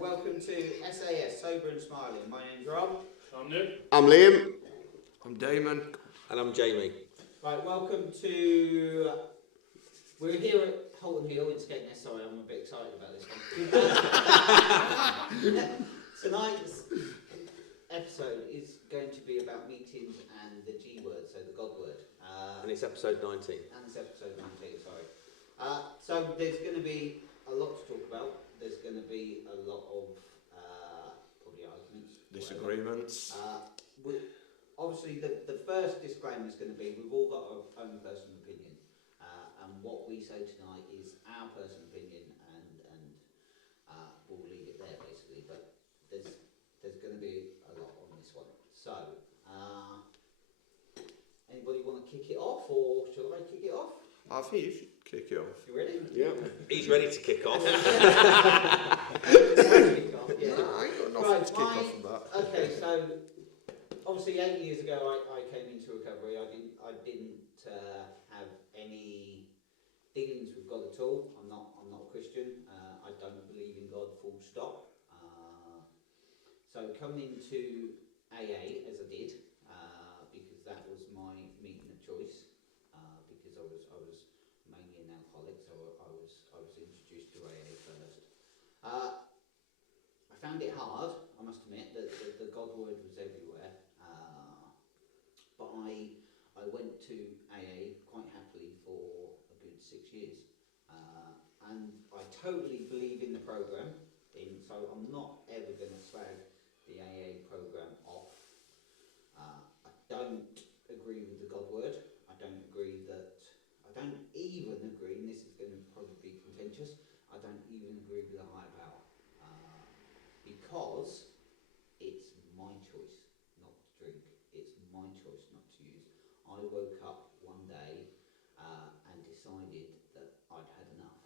welcome to SAS, Sober and Smiling. My name's Rob. I'm Nick. I'm Liam. I'm Damon. And I'm Jamie. Right, welcome to... We're here at Holton Hill in Skegness. Sorry, I'm a bit excited about this one. Tonight's episode is going to be about meetings and the G word, so the God word. And it's episode 19. And it's episode 19, sorry. So there's going to be a lot to talk about. There's going to be a lot of probably arguments. Disagreements. Obviously, the first disclaimer is going to be we've all got our own personal opinion. And what we say tonight is our personal opinion, and we'll leave it there basically. But there's going to be a lot on this one. So, anybody want to kick it off, or shall I kick it off? I think you should kick it off. You ready? Yeah. He's ready to kick off. Yeah. No, I ain't got nothing to kick off from that. Okay, so obviously 8 years ago I came into recovery. I didn't have any dealings with God at all. I'm not a Christian. I don't believe in God. Full stop. So coming into AA as I did, because that was my meeting of choice. Because I was mainly an alcoholic, so I was introduced to AA first. I found it hard, I must admit, that the God word was everywhere. But I went to AA quite happily for a good 6 years. And I totally believe in the programme, so I'm not ever going to slag the AA programme off. I don't agree with the God word. I don't even agree, and this is going to probably be contentious, I don't even agree with the higher power. Because it's my choice not to drink. It's my choice not to use. I woke up one day and decided that I'd had enough.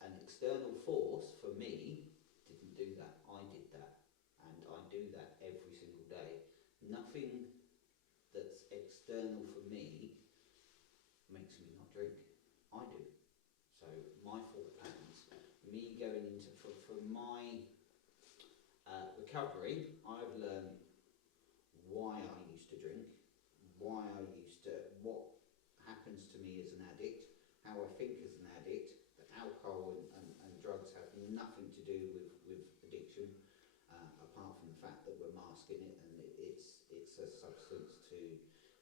An external force, for me, didn't do that. I did that. And I do that every single day. Nothing that's external for me makes me not drink. I do. So my thought patterns, me going into, for my recovery, I've learned why I used to drink, what happens to me as an addict, how I think as an addict, that alcohol and drugs have nothing to do with addiction, apart from the fact that we're masking it, and it's a substance to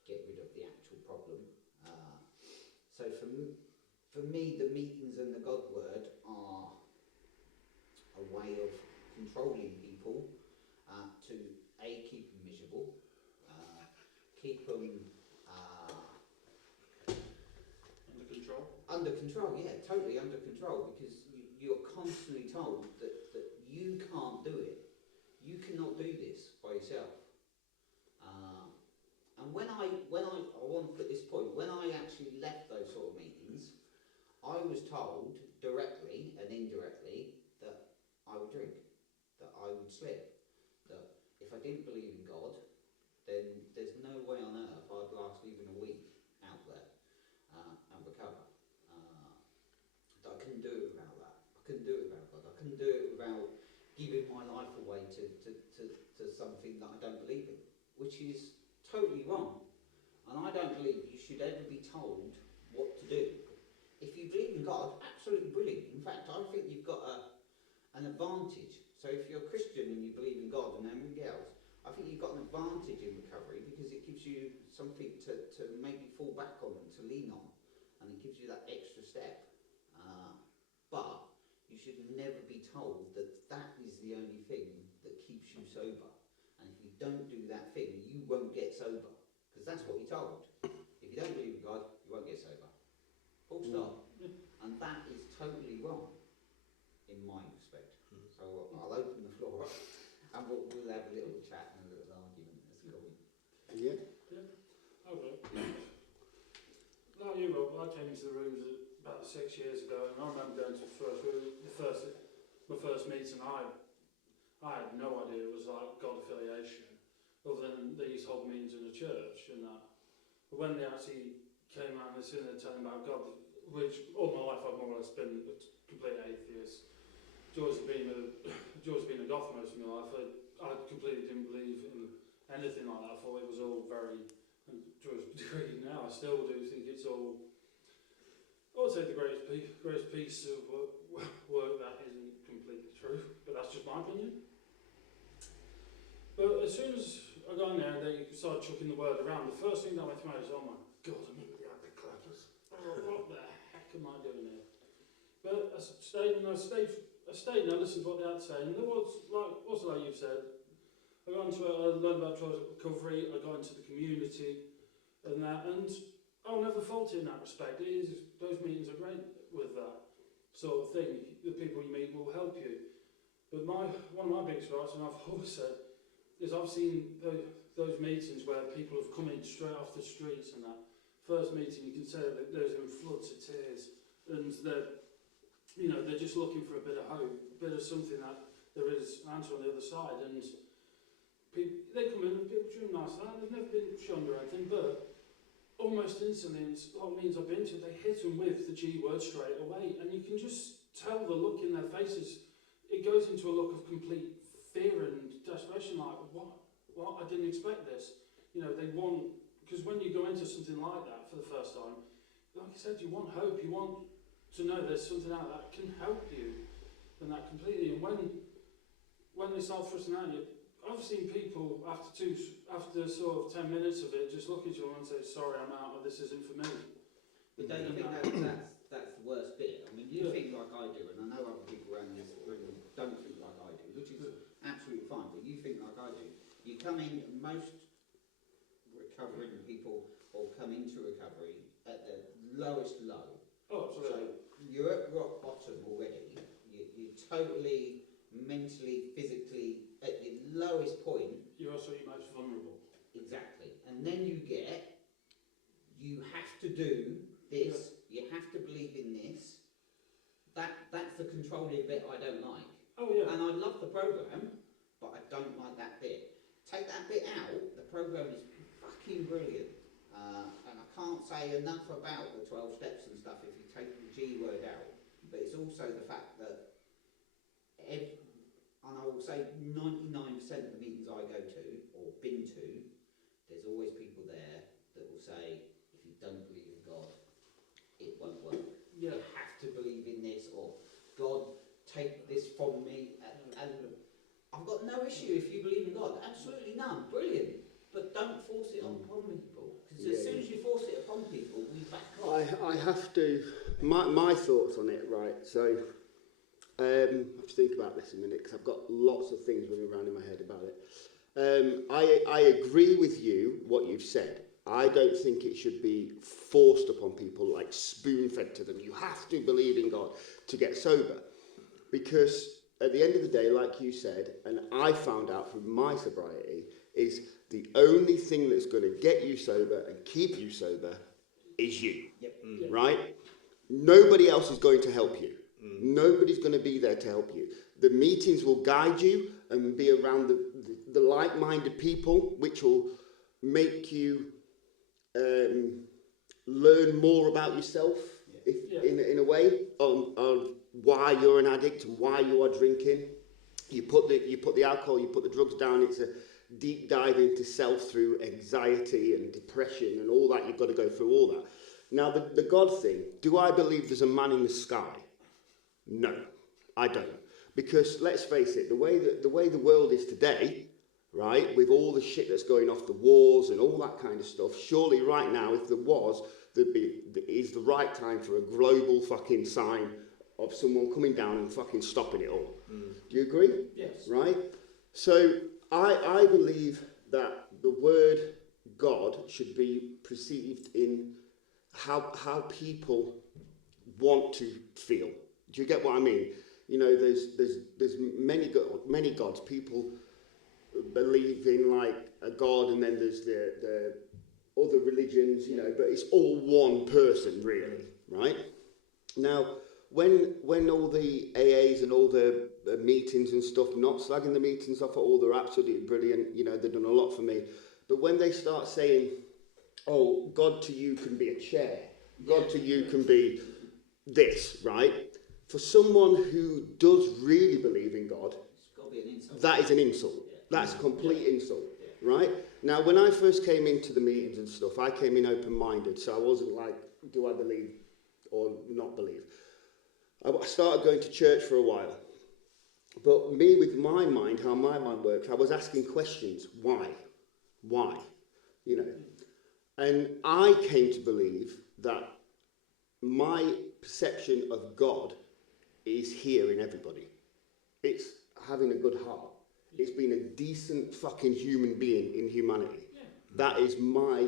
get rid of the actual problem. So for me, the meetings and the God word are a way of controlling people to keep them miserable, keep them under control, yeah, totally under control, because you're constantly told that you can't do it. You cannot do this by yourself. And when I want to put this point, when I actually left those sort of meetings, I was told directly and indirectly that I would drink, that I would slip, that if I didn't believe in God, then there's no way on earth I'd last even a week out there and recover. That I couldn't do it without that. I couldn't do it without God. I couldn't do it without giving my life away to something that I don't believe in, which is totally wrong. And I don't believe you should ever be told what to do. If you believe in God, absolutely brilliant. In fact, I think you've got an advantage. So if you're a Christian and you believe in God and everything else, I think you've got an advantage in recovery, because it gives you something to maybe fall back on and to lean on, and it gives you that extra step. But you should never be told that that is the only thing that keeps you sober. And if you don't do that thing, you won't get sober, because that's what you're told. If you don't believe in God, you won't get sober. Full stop. And that is totally wrong, in my respect. So I'll open the floor up, and we'll have a little chat and a little argument as we go. Yeah. Okay. Like you, Rob, I came into the rooms about 6 years ago, and I remember going to my first meeting. I had no idea it was like God affiliation, other than they used to hold meetings in a church and that. But when they actually came out and they were telling about God, which all my life I've more or less been a complete atheist. Joy's been a off most of my life. I completely didn't believe in anything like that. I thought it was all very, and to a degree now, I still do think it's all, I would say the greatest piece of work that isn't completely true, but that's just my opinion. But as soon as I got in there and they started chucking the word around, the first thing that went through my head was, oh my God, I'm in with the Epic Clappers. What the heck am I doing here? But I stayed and I listened to what they had to say, and there was, like you've said, I learned about trust recovery, I got into the community and that, and I'll never fault it in that respect. Those meetings are great with that sort of thing. The people you meet will help you. But one of my biggest gripes, and I've always said, is I've seen those meetings where people have come in straight off the streets and that. First meeting, you can say that there's been floods of tears, and they're just looking for a bit of hope, a bit of something that there is an answer on the other side. And they come in and people treat them nice, and they've never been shunned or anything, but almost instantly, and a lot of meetings I've been to, they hit them with the G word straight away, and you can just tell the look in their faces. It goes into a look of complete fear and desperation, like, what? I didn't expect this. They want, because when you go into something like that for the first time, like I said, you want hope, you want to know there's something out that can help you, and that completely. And when they start thrusting at you, I've seen people after sort of 10 minutes of it just look at you and say, sorry, I'm out, or this isn't for me. But don't you think that's the worst bit? I mean, you think like I do, and I know other people around this room don't think like I do, which is absolutely fine, but you think like I do. You come in, most recovering people or come into recovery at the lowest low. Oh, absolutely. So you're at rock bottom already. You're totally, mentally, physically at your lowest point. You're also your most vulnerable. Exactly. And then you have to do this, you have to believe in this. That's the controlling bit I don't like. Oh yeah. And I love the programme, but I don't like that bit. Take that bit out, the programme is fucking brilliant. And I can't say enough about the 12 steps and stuff if you take the G word out. But it's also the fact that, and I will say 99% of the meetings I go to, or been to, there's always people there that will say, if you don't believe in God, it won't work. Yeah. You have to believe in this, or God, take this from me. And I've got no issue if you believe in God, absolutely none, brilliant. But don't force it upon people, because as soon as you force it upon people, we back off. I have to, my thoughts on it, right, so I have to think about this a minute, because I've got lots of things running around in my head about it. I agree with you, what you've said. I don't think it should be forced upon people, like spoon-fed to them. You have to believe in God to get sober. Because at the end of the day, like you said, and I found out from my sobriety, is the only thing that's going to get you sober and keep you sober is you. Yep. Right? Nobody else is going to help you. Nobody's going to be there to help you. The meetings will guide you and be around the like-minded people, which will make you learn more about yourself, in a way, on why you're an addict and why you are drinking. You put the alcohol, you put the drugs down. It's a deep dive into self through anxiety and depression and all that. You've got to go through all that. Now, the God thing, do I believe there's a man in the sky? No, I don't. Because let's face it, the way the world is today, right, with all the shit that's going off, the wars and all that kind of stuff, surely right now, if there was, is the right time for a global fucking sign of someone coming down and fucking stopping it all. Do you agree? Yes. Right? So I believe that the word God should be perceived in how people want to feel. Do you get what I mean? You know, there's many gods. People believe in like a god, and then there's the other religions, you know, but it's all one person really, right? Now, when all the AAs and all the meetings and stuff, not slagging the meetings off at all, they're absolutely brilliant, you know, they've done a lot for me. But when they start saying, oh, God to you can be a chair, God to you can be this, right? For someone who does really believe in God, It's got to be an insult. that is an insult. That's a complete insult, right? Now, when I first came into the meetings and stuff, I came in open-minded, so I wasn't like, do I believe or not believe? I started going to church for a while. But me, with my mind, how my mind works, I was asking questions. Why? Why? You know. And I came to believe that my perception of God is here in everybody. It's having a good heart. It's being a decent fucking human being in humanity. That is my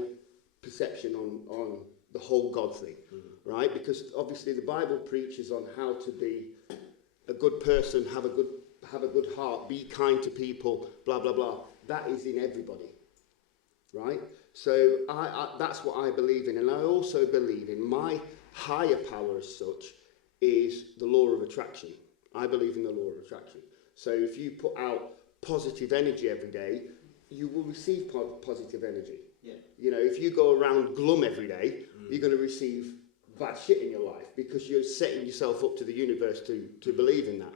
perception on the whole God thing, right? Because obviously the Bible preaches on how to be a good person, have a good heart, be kind to people, blah, blah, blah. That is in everybody, right? So that's what I believe in. And I also believe in my higher power as such is the law of attraction. I believe in the law of attraction. So if you put out positive energy every day, you will receive positive energy. Yeah. You know, if you go around glum every day, you're going to receive bad shit in your life because you're setting yourself up to the universe to believe in that.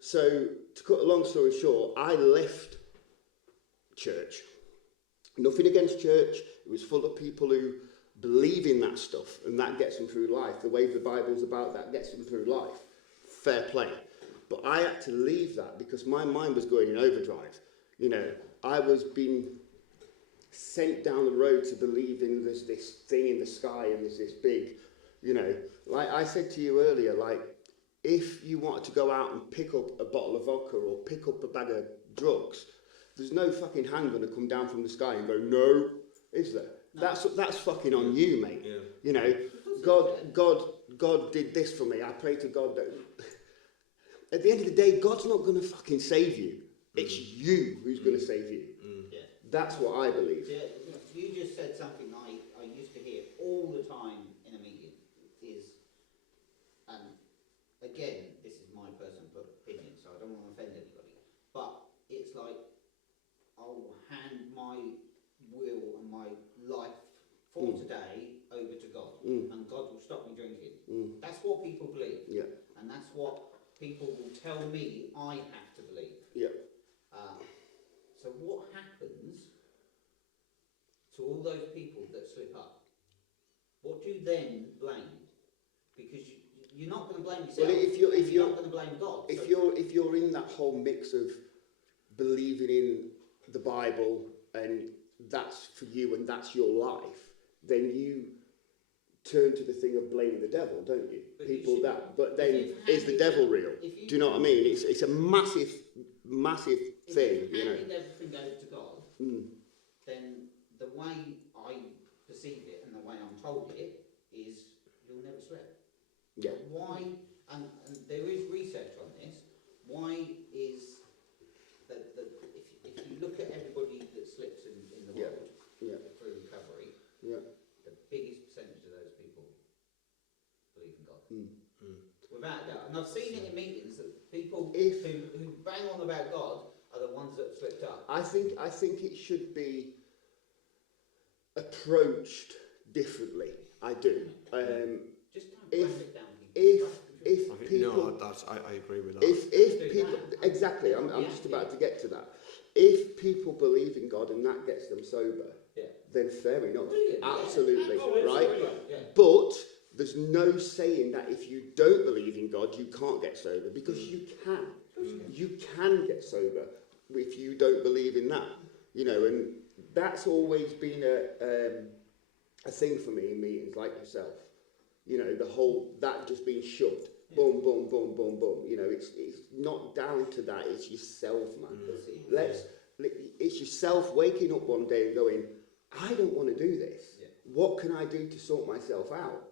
So to cut a long story short, I left church. Nothing against church. It was full of people who believe in that stuff and that gets them through life. The way the Bible's about that gets them through life. Fair play. But I had to leave that because my mind was going in overdrive. You know, I was being sent down the road to believe in there's this thing in the sky and there's this big, you know, like I said to you earlier, like if you wanted to go out and pick up a bottle of vodka or pick up a bag of drugs, there's no fucking hand going to come down from the sky and go, no, is there? No. That's fucking on you, mate. Yeah. You know, God did this for me. I pray to God that at the end of the day, God's not going to fucking save you. It's you who's going to save you. Yeah. That's what I believe. Yeah, you just said something I used to hear all the time in a meeting is, and again, this is my personal opinion, so I don't want to offend anybody, but it's like, I'll hand my will and my life for today over to God, and God will stop me drinking. That's what people believe. Yeah. And that's what people will tell me I have to believe. Yeah. So what happens to all those people that slip up? What do you then blame? Because you're not going to blame yourself. Well, if you're not going to blame God. If you're in that whole mix of believing in the Bible and that's for you and that's your life, then you turn to the thing of blaming the devil, don't you? But then is the devil real? Do you know what I mean? It's a massive thing, you know. If you everything over to God, then the way I perceive it and the way I'm told it is you'll never slip. Yeah. Why? And there is research on this. Why is that if you look at everybody that slips in the world through recovery, the biggest percentage of those people believe in God. Without a doubt. And I've seen it in meetings that people who bang on about God are the ones that have slipped up. I think it should be approached differently. I do. Just don't bang it down people. If people, I agree with that. If people, exactly, I'm just about to get to that. If people believe in God and that gets them sober, then fair enough. Brilliant. Absolutely, right? Yeah. But there's no saying that if you don't believe in God, you can't get sober, because you can. You can get sober if you don't believe in that. You know, and that's always been a thing for me in meetings like yourself. You know, the whole, that just being shoved. Boom, boom, boom, boom, boom. You know, it's not down to that. It's yourself, man. It's yourself waking up one day and going, I don't want to do this. Yeah. What can I do to sort myself out?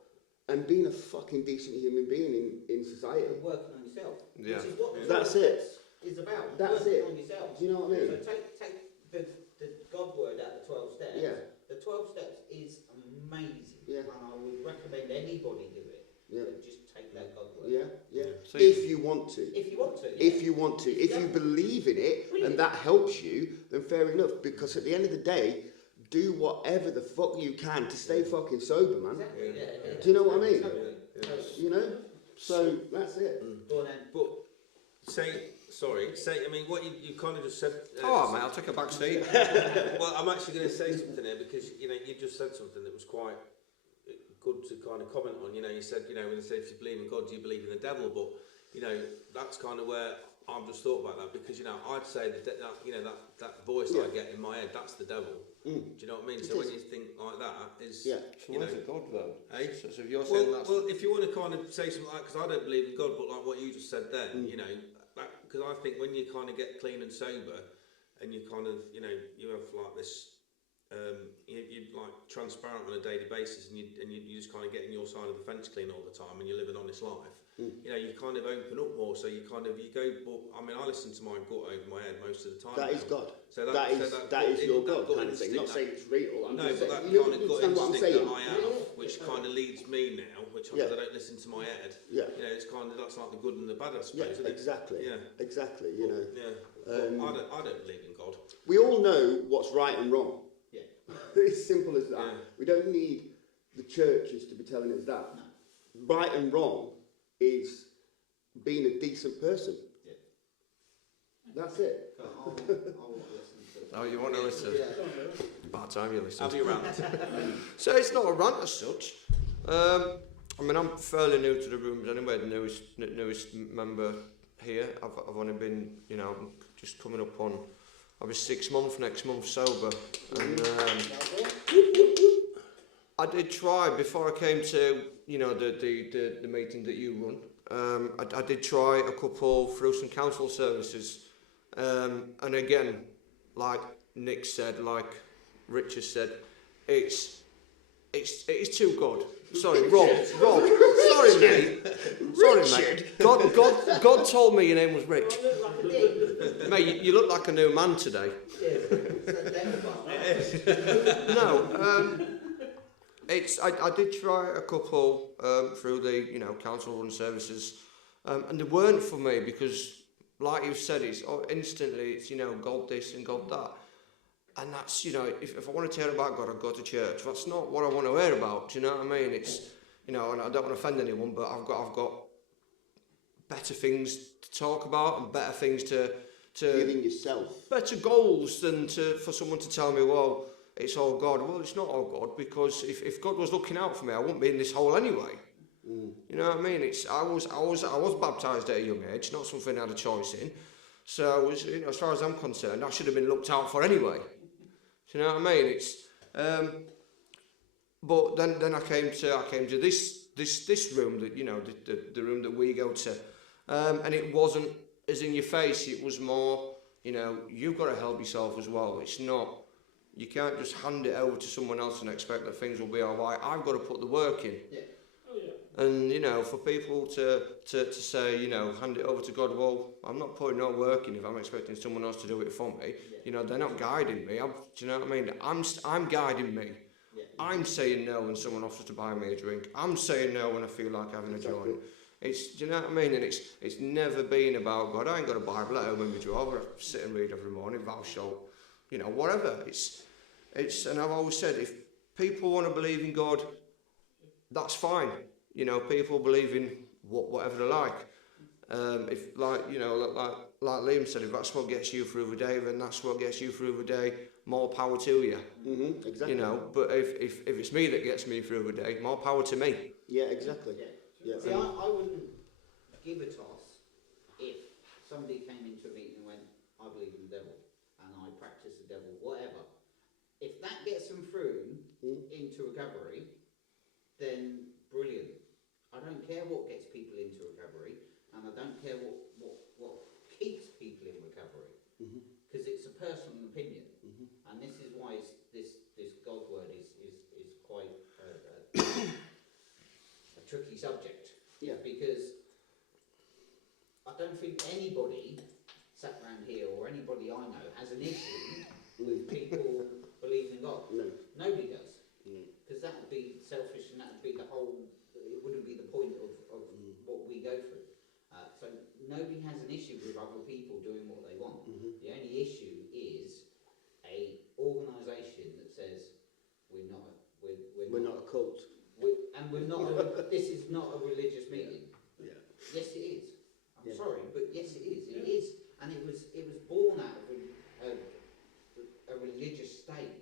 And being a fucking decent human being in society. And working on yourself. Yeah. Which is what that's it. Is about. That's working on yourself. Do you know what I mean? So take the God word out of the 12 steps. Yeah. The 12 steps is amazing. Yeah. And I would recommend anybody do it. Yeah. Just take that God word. Yeah, yeah. So if you want to. If you want to. Yeah. If you want to. If you believe in it and that helps you, then fair enough. Because at the end of the day, do whatever the fuck you can to stay fucking sober, man. Exactly. Yeah. Do you know what I mean? Yeah. You know? So that's it. Go on then. But sorry, say, I mean, what you kind of just said. Oh, mate, I'll take a back seat. Well, I'm actually going to say something here because, you know, you just said something that was quite good to kind of comment on. You know, you said, you know, when you say if you believe in God, do you believe in the devil? But, you know, that's kind of where I've just thought about that because, you know, I'd say that you know, that voice I get in my head, that's the devil. Do you know what I mean? So when you think like that, is Yeah. So you know, where's the God though? eh? So if you're saying Well, that's well, if you want to kind of say something like, because I don't believe in God, but like what you just said then, you know, because I think when you kind of get clean and sober, and you kind of, you know, you have like this, you're like transparent on a daily basis, and you just kind of getting your side of the fence clean all the time, and you live an honest life. You know, you kind of open up more, so you kind of you go. Well, I mean, I listen to my gut over my head most of the time. That now. is God. So that is your God kind of thing. Not saying it's real. I'm no, just but saying, that you kind of gut understand what I'm instinct saying. that I have, which kind of leads me now, which I don't listen to my head. Yeah. You know, it's kind of that's like the good and the bad, I Yeah, suppose. Isn't it? exactly. Yeah. Exactly. You know, Yeah. Well, I don't believe in God. we all know what's right and wrong. Yeah. It's simple as that. Yeah. We don't need the churches to be telling us that. No. Right and wrong is being a decent person. Yeah. That's it. I'll listen to Oh, you want to listen? Yeah. Bad time you listen. Have you rant? So it's not a rant as such. I mean, I'm fairly new to the rooms anyway, the newest member here. I've only been, you know, just coming up on, I'll be 6 months next month sober. And I did try, before I came to, you know, the meeting that you run, I did try a couple through some council services. And again, like Nick said, like Richard said, it is too good. Sorry, Rob. Sorry, mate. Sorry, mate. God told me your name was Rich. Mate, you look like a new man today. No, I did try a couple through the, you know, council run services, and they weren't for me because, like you said, it's instantly it's, you know, God this and God that. And that's, you know, if I want to hear about God, I go to church. That's not what I want to hear about. Do you know what I mean? It's, you know, and I don't want to offend anyone, but I've got better things to talk about and better things to Giving yourself. better goals than for someone to tell me, well, it's all God. Well, it's not all God, because if God was looking out for me, I wouldn't be in this hole anyway. You know what I mean? I was baptised at a young age, not something I had a choice in. So I was, you know, as far as I'm concerned, I should have been looked out for anyway. Do you know what I mean? It's but then I came to this room that, you know, the room that we go to, and it wasn't as in your face. It was more, you know, you've got to help yourself as well. It's not, you can't just hand it over to someone else and expect that things will be all right. I've got to put the work in. Yeah. Oh yeah. And, you know, for people to say, you know, hand it over to God, well, I'm not putting no work in if I'm expecting someone else to do it for me. Yeah. You know, they're not guiding me. Do you know what I mean? I'm guiding me. Yeah. I'm saying no when someone offers to buy me a drink. I'm saying no when I feel like having a joint. It's, do you know what I mean? And it's never been about God. I ain't got a Bible at home in my drawer. I sit and read every morning, thou shalt, you know, whatever. It's, and I've always said, if people want to believe in God, that's fine. You know, people believe in whatever they like. If, like, you know, like Liam said, if that's what gets you through the day, then that's what gets you through the day. More power to you. Exactly. You know, but if it's me that gets me through the day, more power to me. Yeah, exactly. Yeah. Yeah. See, I wouldn't give a toss if somebody came into a meeting and went, I believe in the devil and I practice the devil, whatever. If that gets them through into recovery, then brilliant. I don't care what gets people into recovery, and I don't care what keeps people in recovery, because it's a personal opinion, and this is why this God word is quite a tricky subject. Yeah. Because I don't think anybody sat around here or anybody I know has an issue with people believing in God. No. Nobody does. Because that would be selfish, and that would be the whole, it wouldn't be the point of what we go through. So nobody has an issue with other people doing what they want. The only issue is a organisation that says we're not a cult. and we're not. This is not a religious meeting. Yeah. Yes, it is. I'm Yeah. sorry, but yes, it is. It is. and it was born out of a religious state,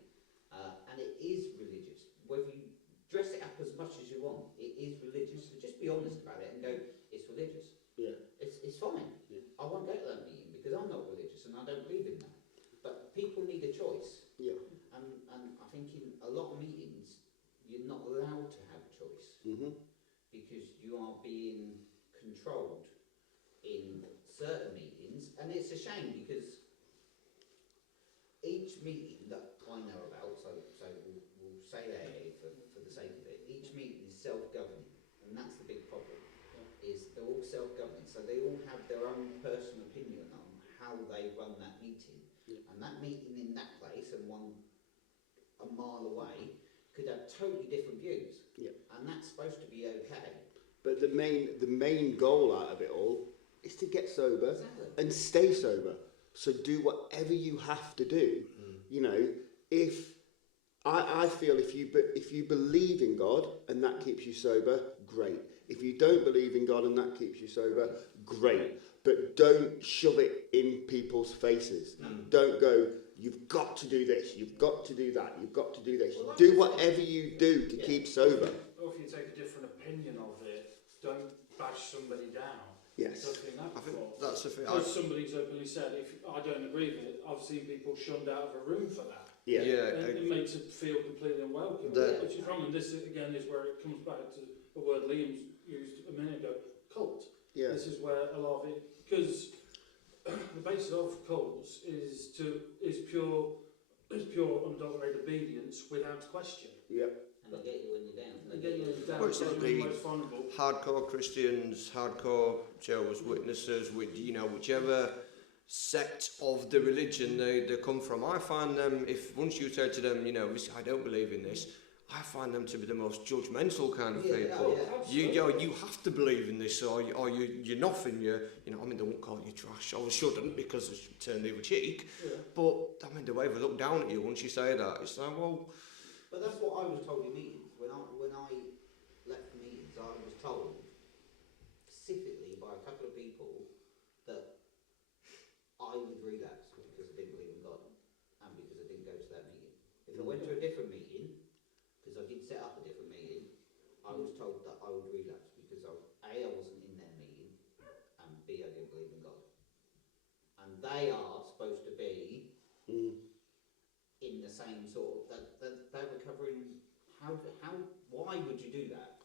and it is religious. Whether you dress it up as much as you want, it is religious. So just be honest about it and go, it's religious. Yeah. It's fine. Yeah. I won't go to that meeting because I'm not religious and I don't believe in that. But people need a choice. Yeah. And I think in a lot of meetings, you're not allowed to have a choice Mhm. because you are being controlled in certain meetings, and it's a shame because each meeting that I know about, so we'll say AA for the sake of it, each meeting is self-governing, and that's the big problem, is they're all self-governing, so they all have their own personal opinion on how they run that meeting. Yeah. And that meeting in that place and one a mile away could have totally different views. Yeah. And that's supposed to be okay. But the main goal out of it all is to get sober Exactly. and stay sober. So do whatever you have to do. You know, if I feel if you believe in God and that keeps you sober, great. If you don't believe in God and that keeps you sober, great. But don't shove it in people's faces. No. Don't go, you've got to do this, you've got to do that, you've got to do this. Well, like I Do said- whatever you do to Yeah. keep sober. Or if you take a different opinion of it, don't bash somebody down. Yes. I've seen that I think before. that's the thing. Because somebody's openly said, if I don't agree with it, I've seen people shunned out of a room for that. Yeah. And it makes it feel completely unwelcome, The- which is wrong. And this, again, is where it comes back to the word Liam used a minute ago, cult. Yeah. This is where a lot of it, because the basis of cults is pure unadulterated obedience without question. Yeah. And they get you when you're down. They get you down, Well, it's get like you when the- you're most vulnerable. Hardcore Christians, hardcore Jehovah's Witnesses, with whichever sect of the religion they come from. I find them, if once you say to them, I don't believe in this, I find them to be the most judgmental kind of Yeah, people. yeah. You have to believe in this, or you're nothing. They won't call you trash. I shouldn't because they should turn the other cheek. Yeah. But the way they look down at you once you say that, it's like, well, But that's what I was told in meetings. When I left the meetings, I was told specifically by a couple of people that I would relapse because I didn't believe in God and because I didn't go to that meeting. If I went to a different meeting, because I did set up a different meeting, I was told that I would relapse because I wasn't in their meeting, and B, I didn't believe in God. And they are supposed to be in the same sort of they're recovering. Why would you do that?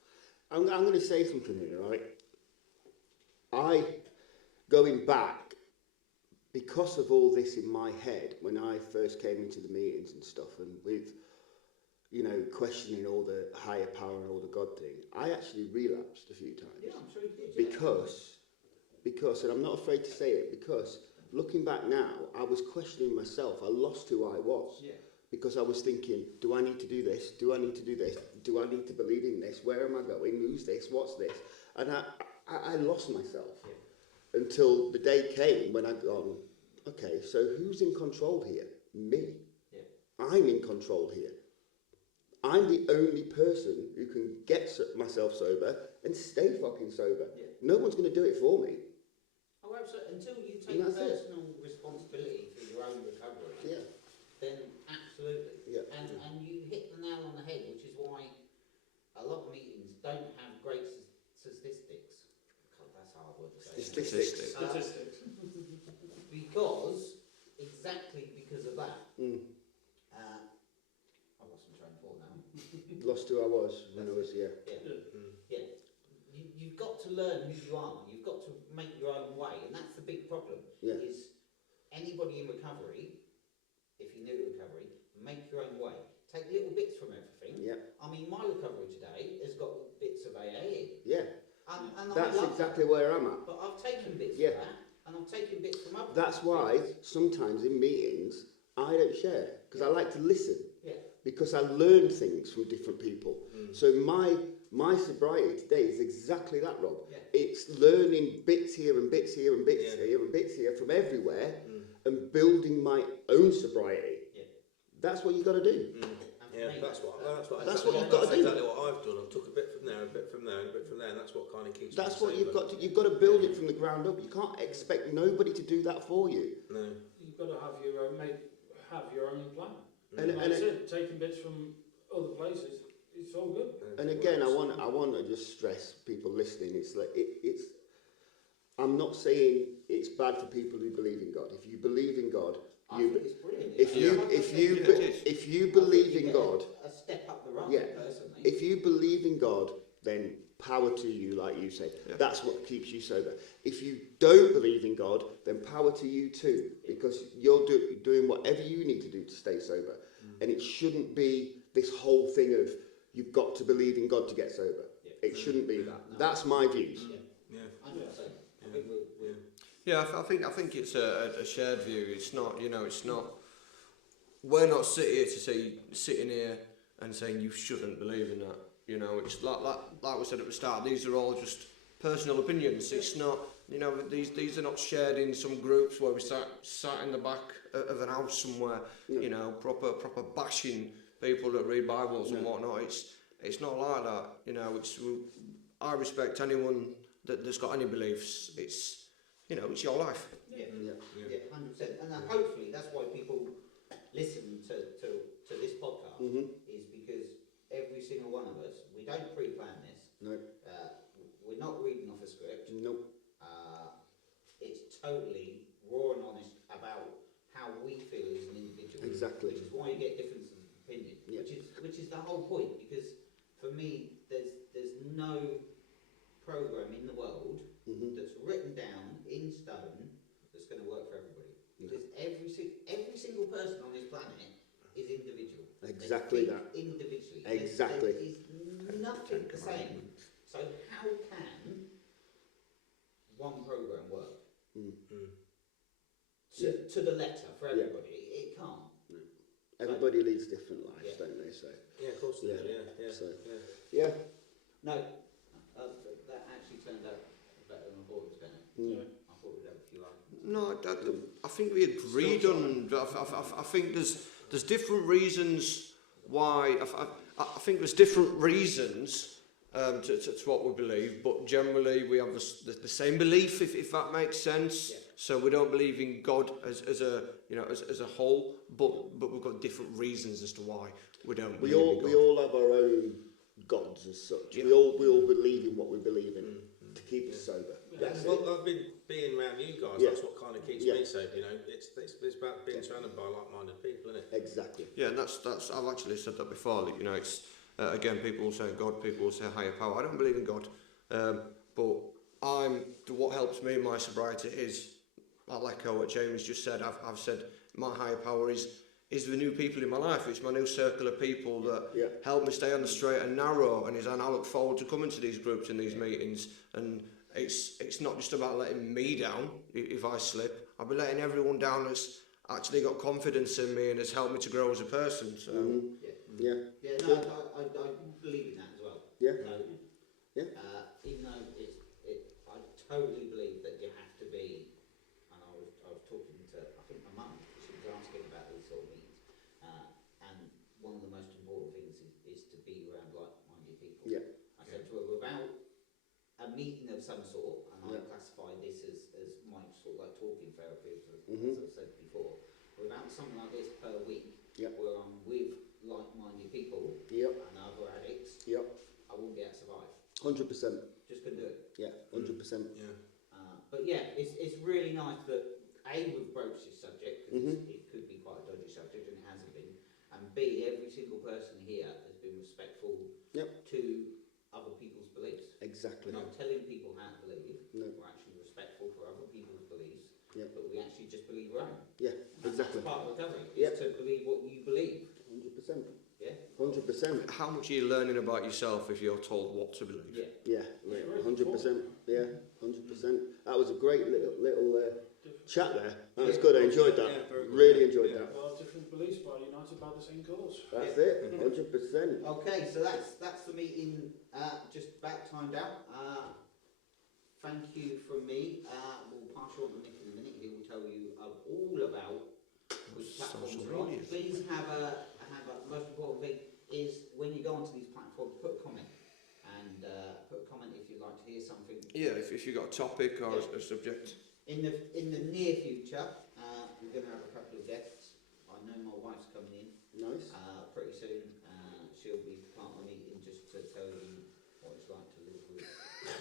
I'm going to say something here, right? Going back, because of all this in my head, when I first came into the meetings and stuff, and with, questioning all the higher power and all the God thing, I actually relapsed a few times. Yeah, I'm sure you did. Yeah. Because, and I'm not afraid to say it, because looking back now, I was questioning myself. I lost who I was. Yeah. Because I was thinking, do I need to do this? Do I need to do this? Do I need to believe in this? Where am I going? Who's this? What's this? And I lost myself until the day came when I'd gone, okay, so who's in control here? Me. Yeah. I'm in control here. I'm the only person who can get myself sober and stay fucking sober. Yeah. No one's going to do it for me. Oh, absolutely. Until you take And that's it. personal responsibility for your own recovery, Yeah. then absolutely. Yeah. And you hit the nail on the head, which is why a lot of meetings don't have great statistics. God, that's a hard word to say. Statistics. Statistics. Because of that, I lost my train of thought now. Lost who I was when I was, yeah. You've got to learn who you are. You've got to make your own way, and that's the big problem. Yeah. Is anybody in recovery, if you're new to recovery, make your own way. Take little bits from everything. Yeah. I mean, my recovery today has got bits of AA in, Yeah. and That's I love exactly that. where I'm at. But I've taken bits Yeah. from that, and I've taken bits from other. That's why things. sometimes in meetings I don't share, because I like to listen. Yeah. Because I learn things from different people. So my sobriety today is exactly that, Rob. Yeah. It's learning bits here and bits here and bits Yeah. here and bits here from everywhere and building my own sobriety. Yeah. That's what you got to do. And Yeah, me. that's what That's what you've got to do. Exactly what I've done. I've took a bit from there, a bit from there, and a bit from there, and that's what kind of keeps. That's me what you've sober. got to. You've got to build it from the ground up. You can't expect nobody to do that for you. No. You've got to have your own, have your own plan. And, Like and, I said, taking bits from other places, it's all good. and again, I want to just stress people listening. It's like it's. I'm not saying it's bad for people who believe in God. If you believe in God, I think it's brilliant. if you believe in God, a step up the road. Yeah. Personally. if you believe in God, then power to you, like you say. Yeah. That's what keeps you sober. If you don't believe in God, then power to you too, because you're doing whatever you need to do to stay sober. And it shouldn't be this whole thing of you've got to believe in God to get sober. Yeah. It shouldn't be that. No. That's my views. Yeah. 100%. I think we'll Yeah, I think it's a shared view. It's not, it's not. We're not sitting here and saying you shouldn't believe in that. It's like we said at the start. These are all just personal opinions. It's not, these are not shared in some groups where we sat in the back of an house somewhere. No. Proper bashing people that read Bibles and whatnot. It's not like that. I respect anyone that's got any beliefs. It's your life. Yeah, 100%. And hopefully that's why people listen to this podcast, is because every single one of us, we don't pre-plan this. No. We're not reading off a script. Nope. It's totally raw and honest about how we feel as an individual. Exactly. Which is why you get differences of opinion. Yeah. Which is the whole point. Because for me, there's no program in the world that's written down in stone that's going to work for everybody. Because every single person on this planet is individual. Exactly They that. think individually. Exactly. There is nothing the same. So how can one program work? To the letter for everybody? It can't. Everybody leads different lives, Yeah. don't they? So, Yeah, of course they do. Yeah. Yeah. So- Yeah. yeah. No, that actually turned out better than I thought it was going to. I thought we'd have a few arguments. No, I think we agreed on. I think there's different reasons why. I think there's different reasons to what we believe, but generally we have the same belief, if that makes sense. Yeah. So we don't believe in God as a whole, but we've got different reasons as to why we don't. We believe all in God. we all have our own gods as such. Yeah. We all believe in what we believe in to keep us sober. That's it. Well, I've been being around you guys. Yeah. That's what kind of keeps Yeah. me safe. It's about being surrounded by like-minded people, isn't it? Exactly. Yeah, and that's I've actually said that before. That it's again, people will say God, people will say higher power. I don't believe in God, but what helps me in my sobriety is, I'll echo what James just said. I've said my higher power is the new people in my life. It's my new circle of people that help me stay on the straight and narrow. And I look forward to coming to these groups and these meetings. And it's not just about letting me down if I slip. I'll be letting everyone down that's actually got confidence in me and has helped me to grow as a person. So Yeah. Yeah, no, I believe in that as well. Yeah. Totally. Yeah. Even though I totally believe that you have to be, and I was talking to, I think my mum, she was asking about these sort of meetings, and one of the most important things is to be around like-minded people. Yeah. I said to her, without a meeting of some sort, and I Yeah. classify this as my sort of like talking therapy, as Mhm. I said before, without something like this per week, Yeah. where I'm with like-minded people Yep. and other addicts, Yep. I wouldn't be able to survive. 100%. Just couldn't do it. Yeah. 100%. Yeah. But yeah, it's really nice that A, we've broached this subject, because it could be quite a dodgy subject, and it hasn't been, and B, every single person here has been respectful Yep. to other people's beliefs. Exactly. We're not telling people how to believe, No. we're actually respectful for other people's beliefs, Yep. but we actually just believe our own. Yeah. And Exactly. That's part of recovery, Yep. is to believe what you believe. 100%. Yeah? 100%. how much are you learning about yourself if you're told what to believe? Yeah. Yeah. 100%. Yeah. 100%. That was a great little chat there. That was good. I enjoyed that. Yeah, very good. Really enjoyed Yeah. that. Well, different beliefs, but united by the same cause. That's it. 100%. Okay, so that's the meeting just about timed out. Thank you from me. We'll pass you on to Nick in a minute. He will tell you all about which platforms Social are on. media. Please have a most important thing. Yeah, if you've got a topic or a subject. In the near future, we're going to have a couple of guests. I know my wife's coming in Nice. pretty soon. She'll be part of the meeting just to tell you what it's like to live with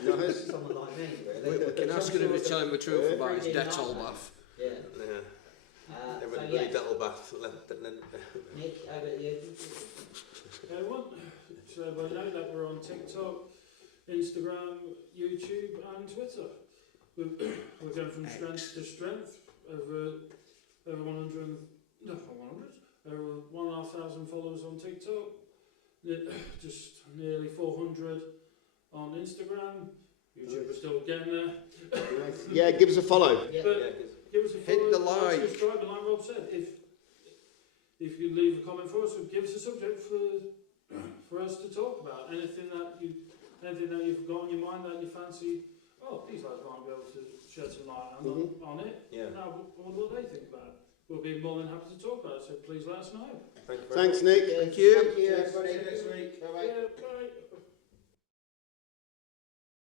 Nice. someone like me, really. We can ask him if he's telling the truth about his Really Dettol nice, bath. Yeah. Yeah. So Everybody yeah, Dettol bath left, and then Nick, over to you. So everybody know that we're on TikTok, Instagram, YouTube and Twitter. We're going from strength to strength, over 100, over 1,500 followers on TikTok, just nearly 400 on Instagram. YouTube is still getting there. Nice. Yeah, give us a follow. Yeah. But yeah, 'cause give us a Hit follow, the like. subscribe, and like Rob said, if you leave a comment for us, give us a subject for us to talk about. Anything that you've got on your mind that you fancy. Oh, these lads might be able to shed some light on it. yeah. Now, what they think about it. We'll be more than happy to talk about it. So please let us know. Thank you very Thanks, Nick. Cheers. Thank you. Thank you, everybody. See you next week. Bye-bye. Yeah.